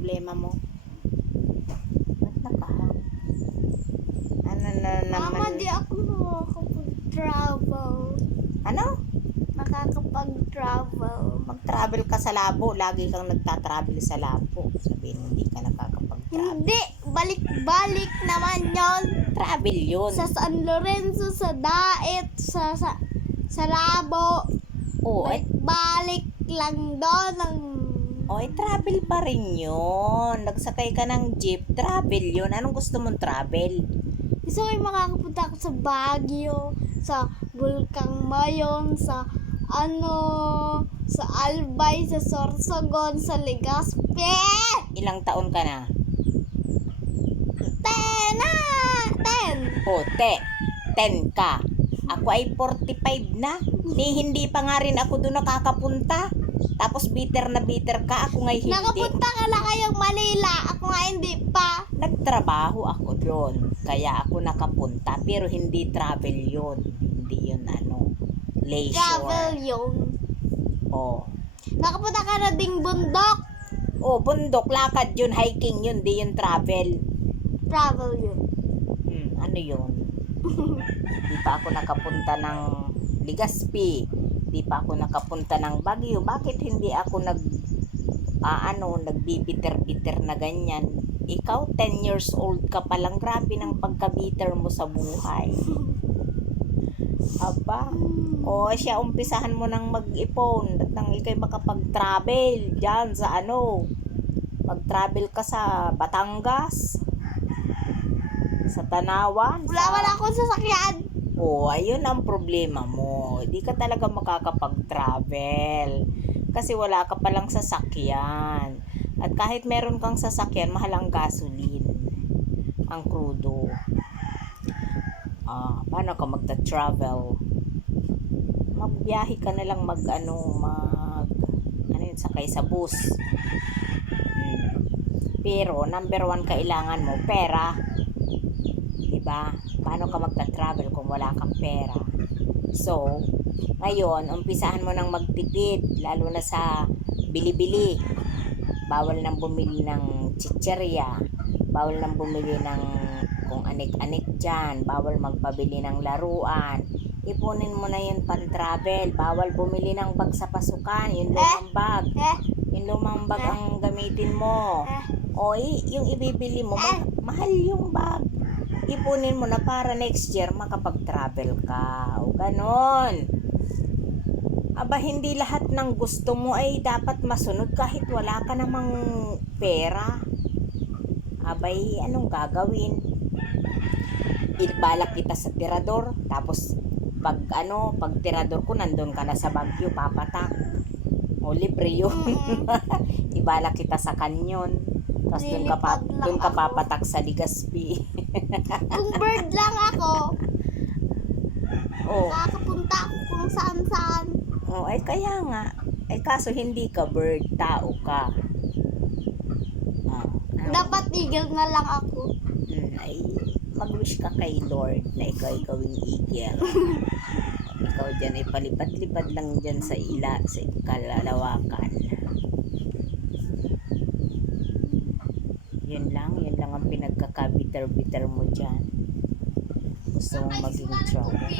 problema mo? Ba't nakahang? Ano na naman? Mama, di ako nakakapag-travel. Ano? Nakakapag-travel. Mag-travel ka sa labo. Lagi kang nagta-travel sa labo. Sabihin hindi ka nakakapag-travel. Hindi, balik-balik naman yon Travel yun. Sa San Lorenzo, sa Daet, sa sa, sa Labo. Oo, eh, Balik lang doon ng oh, eh, travel pa rin yun. Nagsakay ka ng jeep, travel yun. Anong gusto mong travel? Gusto ko yung makakapunta ako sa Baguio, sa Bulkang Mayon, sa ano, sa Albay, sa Sorsogon, sa Legazpi. Ilang taon ka na? Ten! ah! Ten! O, te. 10 ka. Ako ay 45 na. Ni hindi pa nga rin ako doon nakakapunta. Tapos bitter na bitter ka. Ako ngay hindi. Nakapunta ka na kayong Manila. Ako nga hindi pa. Nagtrabaho ako doon. Kaya ako nakapunta. Pero hindi travel yun. Hindi yun ano. Leisure. Travel yun. O. Nakapunta ka na ding bundok. O, bundok, lakad yun, hiking yun, di yun travel. Travel yun. Hmm, ano yun? di pa ako nakapunta ng Ligaspi. Di pa ako nakapunta ng Baguio. Bakit hindi ako nag ah, ano, nagbibiter-biter na ganyan? Ikaw, 10 years old ka pa lang. Grabe ng pagkabiter mo sa buhay. Aba. O siya, umpisahan mo nang mag-ipon. At nang ikay makapag-travel dyan sa ano. Mag-travel ka sa Batangas. Sa Tanawan. Wala sa- wala akong sasakyan. Oo, ayun ang problema mo. Hindi ka talaga makakapag-travel. Kasi wala ka palang sasakyan. At kahit meron kang sasakyan, mahal ang gasoline. Ang krudo. Ah, paano ka magta-travel? Magbiyahe ka na lang mag ano, mag ano yun, sakay sa bus. Hmm. Pero, number one kailangan mo, pera. Diba? Paano ka magta-travel kung wala kang pera? So, ngayon, umpisahan mo nang magtipid, lalo na sa bili-bili. Bawal nang bumili ng chicherya. Bawal nang bumili ng kung anik-anik dyan. Bawal magpabili ng laruan. Ipunin mo na yun pan-travel. Bawal bumili ng bag sa pasukan. Yung lumang bag. Eh, Yung lumang bag ang gamitin mo. eh. O, yung ibibili mo, ma- mahal yung bag. Ipunin mo na para next year makapag-travel ka. O, ganon. Aba, hindi lahat ng gusto mo ay dapat masunod kahit wala ka namang pera. Abay, anong gagawin? Ibalak kita sa tirador, tapos pag ano, pag tirador ko, nandun ka na sa Baguio, papatak. O, libre yun. Ibalak kita sa kanyon. Tapos doon ka, pa, doon ka papatak sa Ligaspi. Kung bird lang ako, oh, nakakapunta ako kung saan-saan. oh, ay kaya nga. Ay kaso hindi ka bird, tao ka. Ah, ano? Dapat eagle na lang ako. Hmm, ay mag-wish ka kay Lord na ikaw ay gawing eagle. ikaw dyan ay palipad-lipad lang dyan sa ila, sa kalalawakan. Yun lang, yun lang ang pinagkakabiter-biter mo dyan. Gusto mong maging travel.